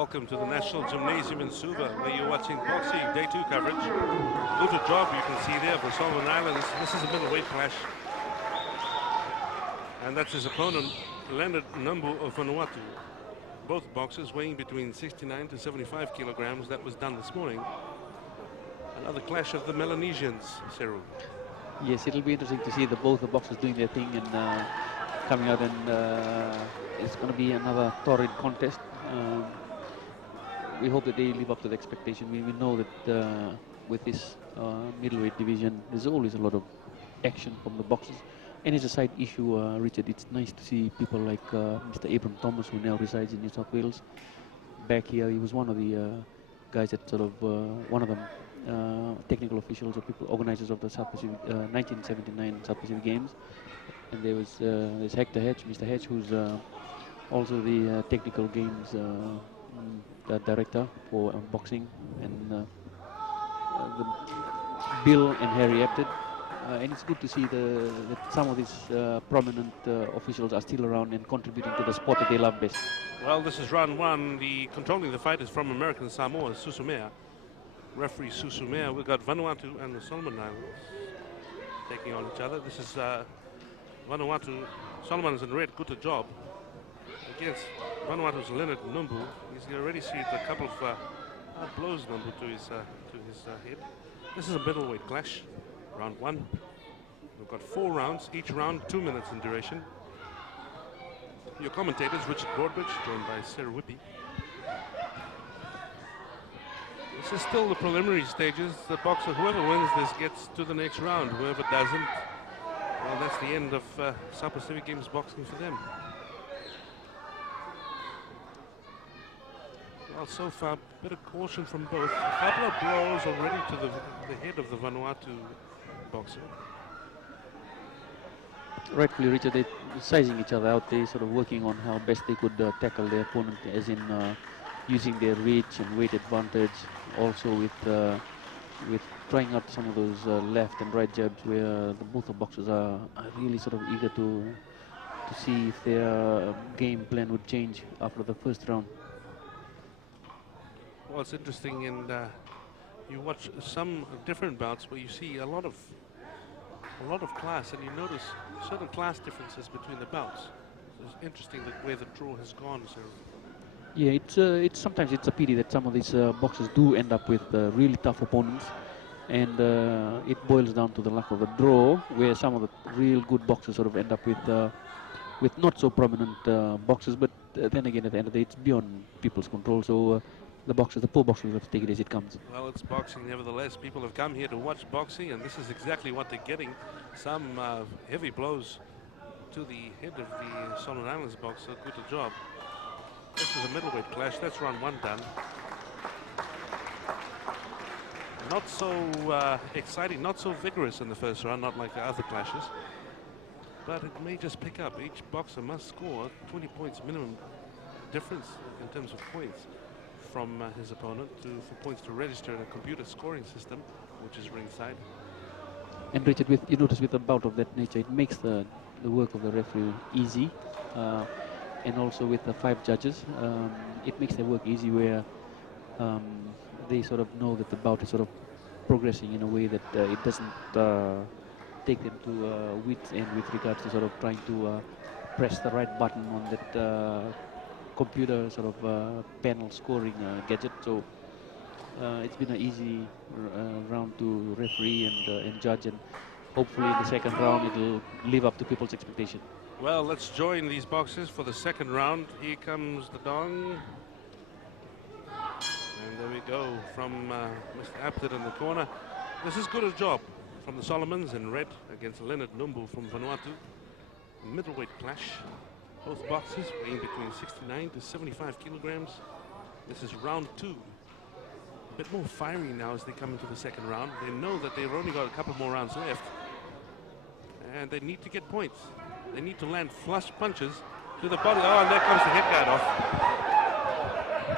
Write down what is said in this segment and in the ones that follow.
Welcome to the National Gymnasium in Suva, where you're watching boxing Day 2 coverage. Good job you can see there for Solomon Islands. This is a middleweight clash. And that's his opponent, Leonard Numbu of Vanuatu. Both boxers weighing between 69 to 75 kilograms. That was done this morning. Another clash of the Melanesians, Seru. Yes, it'll be interesting to see both the boxers doing their thing and coming out, and it's going to be another torrid contest. We hope that they live up to the expectation. We know that with this middleweight division, there's always a lot of action from the boxers. And it's a side issue, Richard. It's nice to see people like Mr. Abram Thomas, who now resides in New South Wales, back here. He was one of the guys that sort of, one of them technical officials or people, organizers of the South Pacific 1979 South Pacific Games. And there was there's Hector Hedge, Mr. Hedge, who's also the technical games director for boxing, and Bill and Harry Apted. And it's good to see that some of these prominent officials are still around and contributing to the sport that they love best. Well, this is round one. Controlling the fight is from American Samoa, Susumea. Referee Susumea. We've got Vanuatu and the Solomon Islands taking on each other. This is Vanuatu. Solomon's in red. Good job. Against Vanuatu's Leonard Numbu. He's already received a couple of blows, Numbu, to his head. This is a middleweight clash. Round one. We've got 4 rounds, each round 2 minutes in duration. Your commentators, Richard Broadbridge, joined by Sarah Whippy. This is still the preliminary stages. The boxer, whoever wins this gets to the next round. Whoever doesn't, well, that's the end of South Pacific Games boxing for them. Well, so far, a bit of caution from both. A couple of blows already to the head of the Vanuatu boxer. Rightfully, Richard, they're sizing each other out. They're sort of working on how best they could tackle their opponent, as in using their reach and weight advantage. Also with trying out some of those left and right jabs, where both the boxers are really sort of eager to see if their game plan would change after the first round. Well, it's interesting, and you watch some different bouts where you see a lot of class, and you notice certain class differences between the bouts. So it's interesting that where the draw has gone. So yeah, it's sometimes it's a pity that some of these boxers do end up with really tough opponents, and it boils down to the luck of the draw, where some of the real good boxers sort of end up with not so prominent boxers. But then again, at the end of the day, it's beyond people's control. So the poor boxers have to take it as it comes. Well, it's boxing nevertheless. People have come here to watch boxing, and this is exactly what they're getting. Some heavy blows to the head of the Solomon Islands boxer. Good job. This is a middleweight clash. That's round one done. Not so exciting, not so vigorous in the first round, not like the other clashes. But it may just pick up. Each boxer must score 20 points minimum difference in terms of points from his opponent for points to register in a computer scoring system, which is ringside. And Richard, you notice with a bout of that nature, it makes the work of the referee easy, and also with the 5 judges, it makes their work easy, where they sort of know that the bout is sort of progressing in a way that it doesn't take them to wits end with regards to sort of trying to press the right button on that computer sort of panel scoring gadget. So it's been an easy round to referee and judge, and hopefully in the second round it'll live up to people's expectation. Well, let's join these boxers for the second round. Here comes the dong. And there we go from Mr. Apted in the corner. This is good a job from the Solomons in red against Leonard Numbu from Vanuatu. Middleweight clash. Both boxers weighing between 69 to 75 kilograms. This is round 2. A bit more fiery now as they come into the second round. They know that they've only got a couple more rounds left, and they need to get points. They need to land flush punches to the body. Oh, and there comes the head guard off.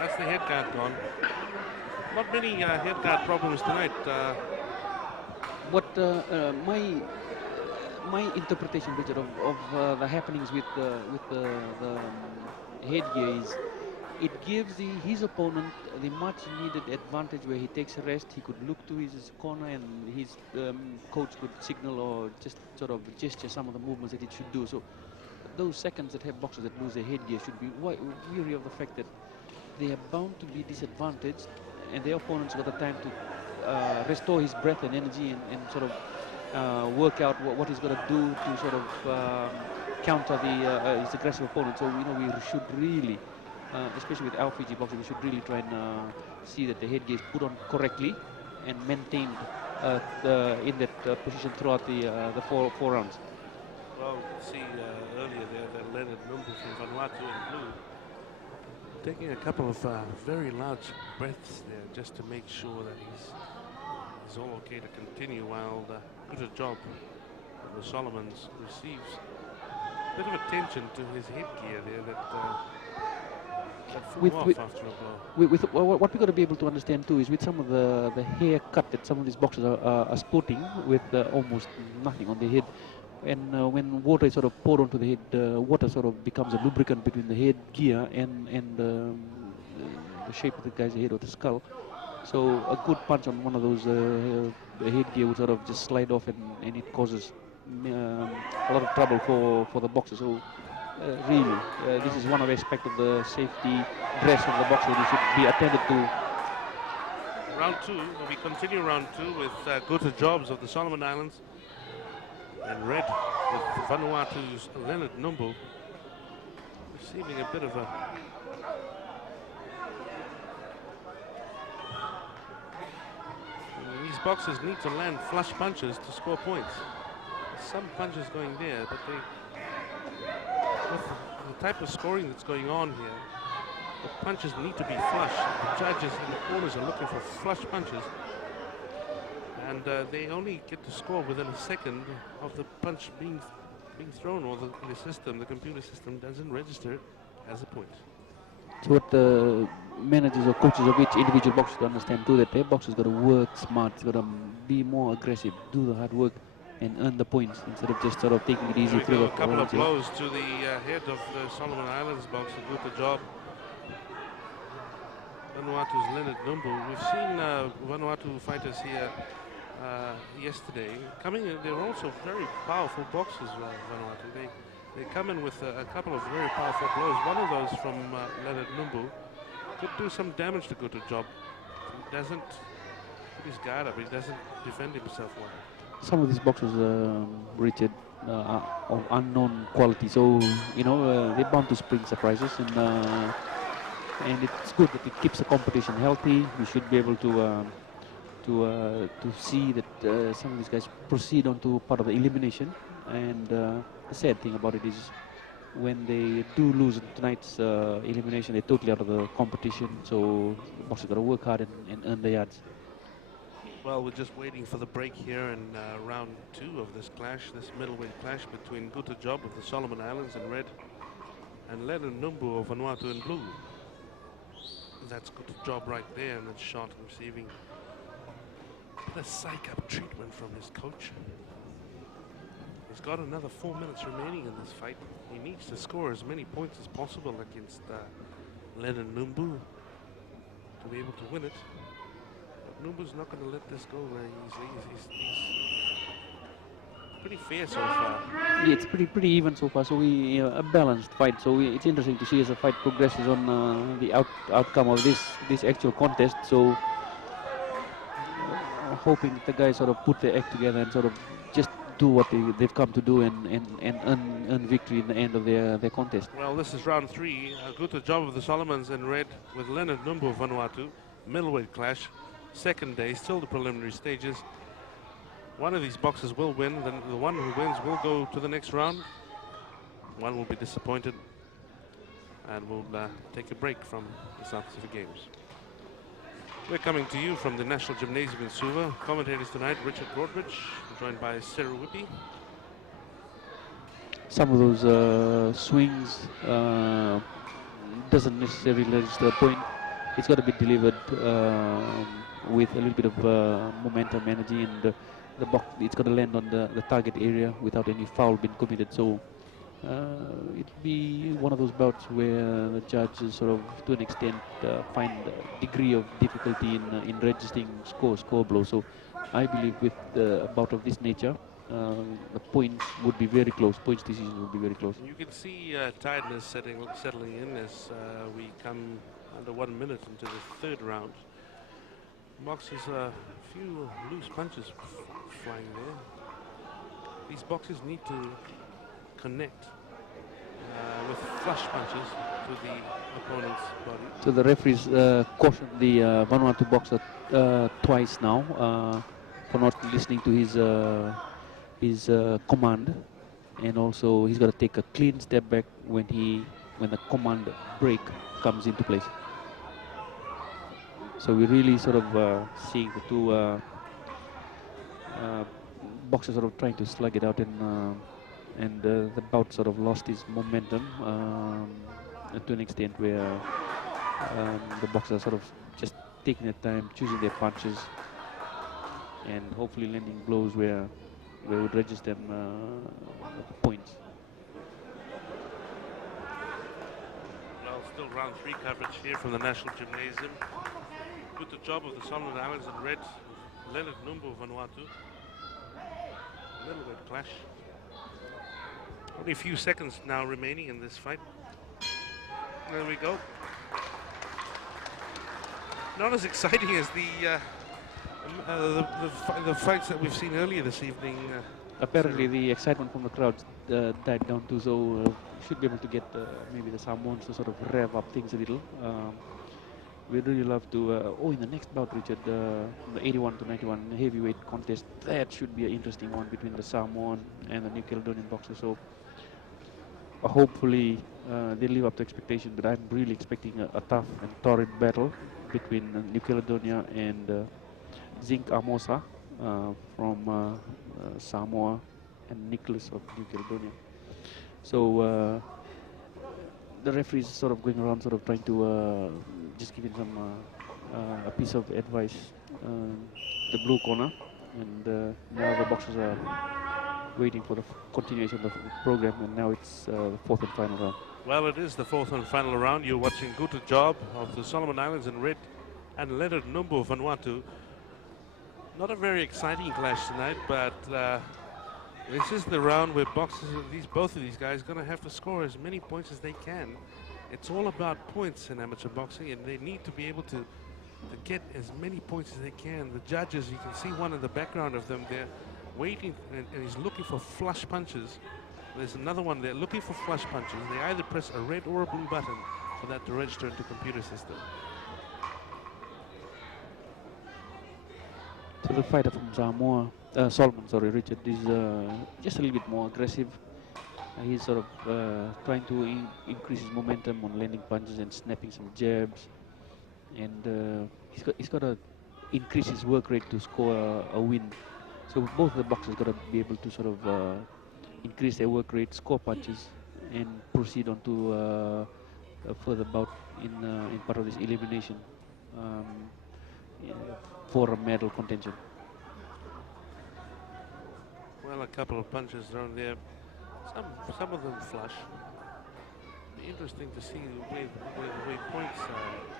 That's the head guard gone. Not many head guard problems tonight. My interpretation, Richard, of the happenings with the headgear is it gives his opponent the much needed advantage where he takes a rest. He could look to his corner and his coach could signal or just sort of gesture some of the movements that he should do. So those seconds that have boxers that lose their headgear should be weary of the fact that they are bound to be disadvantaged, and their opponent's got the time to restore his breath and energy and sort of work out what he's got to do to sort of counter his aggressive opponent. So we should really, especially with our Fiji boxing, we should really try and see that the headgear is put on correctly and maintained in that position throughout the four rounds. Well, you can see earlier there that Leonard Numbu from Vanuatu in blue taking a couple of very large breaths there just to make sure that he's all okay to continue, while the good job of the Solomons receives a bit of attention to his headgear there that flew off after a blow. What we've got to be able to understand too is with some of the haircut that some of these boxers are sporting with almost nothing on their head. And when water is sort of poured onto the head, water sort of becomes a lubricant between the headgear and the shape of the guy's head or the skull. So a good punch on one of those headgear would sort of just slide off, and it causes a lot of trouble for the boxer. So really, this is one of the aspects of the safety dress of the boxer that should be attended to. Round two, we continue round two with good jobs of the Solomon Islands. And red with Vanuatu's Leonard Numbu receiving a bit of a these boxers need to land flush punches to score points. Some punches going there, but with the type of scoring that's going on here, the punches need to be flush. The judges in the corners are looking for flush punches. And they only get to score within a second of the punch being thrown, or the computer system doesn't register it as a point. So what the managers or coaches of each individual boxer to understand too, that their boxer's got to work smart, got to be more aggressive, do the hard work, and earn the points instead of just sort of taking it easy through a couple of blows to the head of the Solomon Islands boxer. Good job. Vanuatu's Leonard Numbu. We've seen Vanuatu fighters here yesterday coming in. They're also very powerful boxers. Vanuatu. They come in with a couple of very powerful blows. One of those from Leonard Numbu could do some damage to Good Job. He doesn't put his guard up. He doesn't defend himself well. Some of these boxers, Richard, are of unknown quality. So they're bound to spring surprises, and it's good that it keeps the competition healthy. We should be able to see that some of these guys proceed on to part of the elimination. And the sad thing about it is when they do lose in tonight's elimination, they're totally out of the competition. So the boxers got to work hard and earn the yards. Well, we're just waiting for the break here in round two of this clash, this middleweight clash between Guta Job of the Solomon Islands in red and Leonard Numbu of Vanuatu in blue. That's Guta Job right there, and that shot receiving the psych-up treatment from his coach. He's got another 4 minutes remaining in this fight. He needs to score as many points as possible against Leonard Numbu to be able to win it. But Numbu's not going to let this go very easily. He's pretty fair so far. Yeah, it's pretty even so far. So a balanced fight. So it's interesting to see as the fight progresses on the outcome of this actual contest. So hoping the guys sort of put their act together and sort of just do what they've come to do and earn victory in the end of their contest. Well, this is round three. A good job of the Solomons in red with Leonard Numbu of Vanuatu. Middleweight clash. Second day, still the preliminary stages. One of these boxers will win. Then the one who wins will go to the next round. One will be disappointed. And we'll take a break from the South Pacific Games. We're coming to you from the National Gymnasium in Suva. Commentators tonight, Richard Broadbridge, joined by Sarah Whippy. Some of those swings doesn't necessarily register a point. It's got to be delivered with a little bit of momentum, energy, and the box. It's got to land on the target area without any foul being committed. So It'll be one of those bouts where the judges sort of, to an extent, find a degree of difficulty in registering score blow. So I believe with a bout of this nature, the points would be very close. Points decision would be very close. You can see tiredness settling in as we come under 1 minute into the third round. Boxers, a few loose punches flying there. These boxers need to connect with flush punches to the opponent's body. So the referees cautioned the Vanuatu boxer twice now for not listening to his command, and also he's got to take a clean step back when the command break comes into place. So we're really sort of seeing the two boxers sort of trying to slug it out, and the bout sort of lost its momentum to an extent where the boxers are sort of just taking their time, choosing their punches, and hopefully landing blows where would register them points. Well, still round 3 coverage here from the National Gymnasium. Good job of the Solomon Islands in red, Leonard Numbu, Vanuatu. Middleweight clash. Only a few seconds now remaining in this fight. There we go. Not as exciting as the fights that we've seen earlier this evening. Apparently, the excitement from the crowd died down too, so should be able to get maybe the Samoans to sort of rev up things a little. We'd really love to. In the next bout, Richard, the 81 to 91 heavyweight contest, that should be an interesting one between the Samoan and the New Caledonian boxer. So hopefully they live up to expectation. But I'm really expecting a tough and torrid battle between New Caledonia and Zinc Amosa from Samoa and Nicholas of New Caledonia. So the referee is sort of going around, sort of trying to just give him some a piece of advice. The blue corner, and now the boxers are waiting for the continuation of the program, and now it's the fourth and final round. Well, it is the fourth and final round. You're watching good job of the Solomon Islands in red and Leonard Numbu, Vanuatu. Not a very exciting clash tonight, but this is the round where boxers, both of these guys, are going to have to score as many points as they can. It's all about points in amateur boxing, and they need to be able to get as many points as they can. The judges, you can see one in the background of them, they're waiting, and he's looking for flush punches. There's another one there looking for flush punches. They either press a red or a blue button for that to register into computer system. So the fighter from Samoa, Solomon, sorry, Richard, is just a little bit more aggressive. He's sort of trying to increase his momentum on landing punches and snapping some jabs, and he's got to increase his work rate to score a win. So both the boxers got to be able to sort of increase their work rate, score punches, and proceed on to a further bout in part of this elimination for a medal contention. Well, a couple of punches thrown there. Some of them flush. Be interesting to see the way points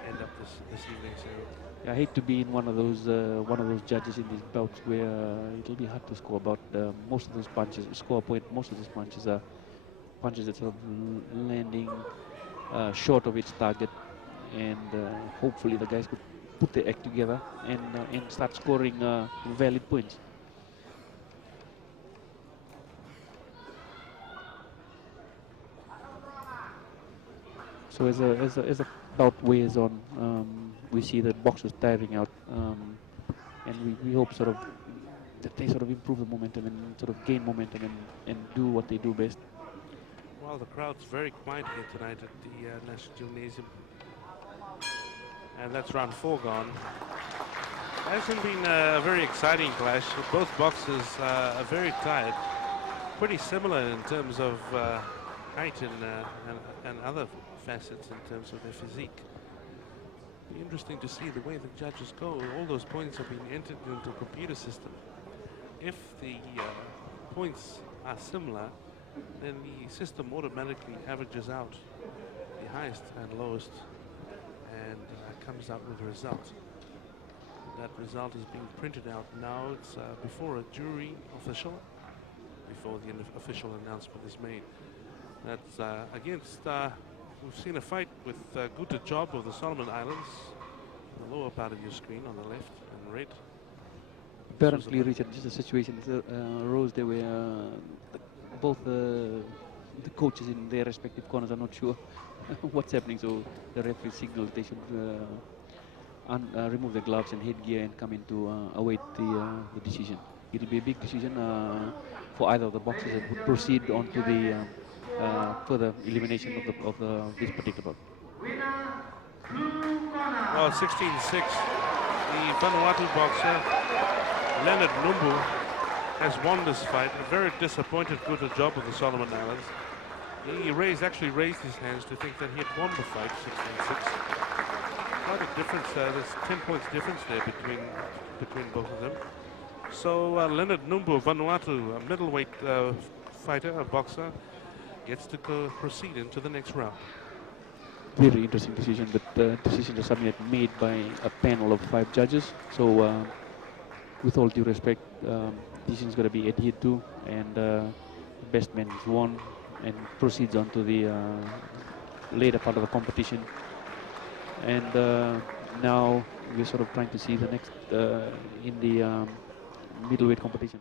end up this evening. So I hate to be in one of those judges in these bouts where it'll be hard to score about most of those punches. Score a point. Most of these punches are punches that sort of landing short of its target, and hopefully the guys could put their act together and start scoring valid points. So as a bout wears on, we see the boxers tiring out, and we hope sort of that they sort of improve the momentum and sort of gain momentum and do what they do best. Well, the crowd's very quiet here tonight at the National Gymnasium, and that's round 4 gone. Hasn't been a very exciting clash. Both boxers are very tired, pretty similar in terms of height and other facets in terms of their physique. Be interesting to see the way the judges go. All those points have been entered into a computer system. If the points are similar, then the system automatically averages out the highest and lowest and comes out with a result. That result is being printed out now. It's before a jury official, before the official announcement is made. That's against, we've seen a fight with Guta Job of the Solomon Islands, the lower part of your screen on the left and red. Apparently, Richard, just a situation arose there where both the coaches in their respective corners are not sure what's happening, so the referee signaled they should remove the gloves and headgear and come in to await the decision. It will be a big decision for either of the boxers that would proceed on to the further elimination of this particular bout. Well, 16-6, the Vanuatu boxer Leonard Numbu has won this fight. A very disappointed good job of the Solomon Islands. He actually raised his hands to think that he had won the fight, 16-6. Quite a difference. There's 10 points difference there between both of them. So Leonard Numbu of Vanuatu, a middleweight fighter, a boxer, gets to proceed into the next round. Very interesting decision, but the decision is something that made by a panel of 5 judges. So with all due respect, decision is going to be adhered to, and the best man is won and proceeds on to the later part of the competition. And now we're sort of trying to see the next in the middleweight competition.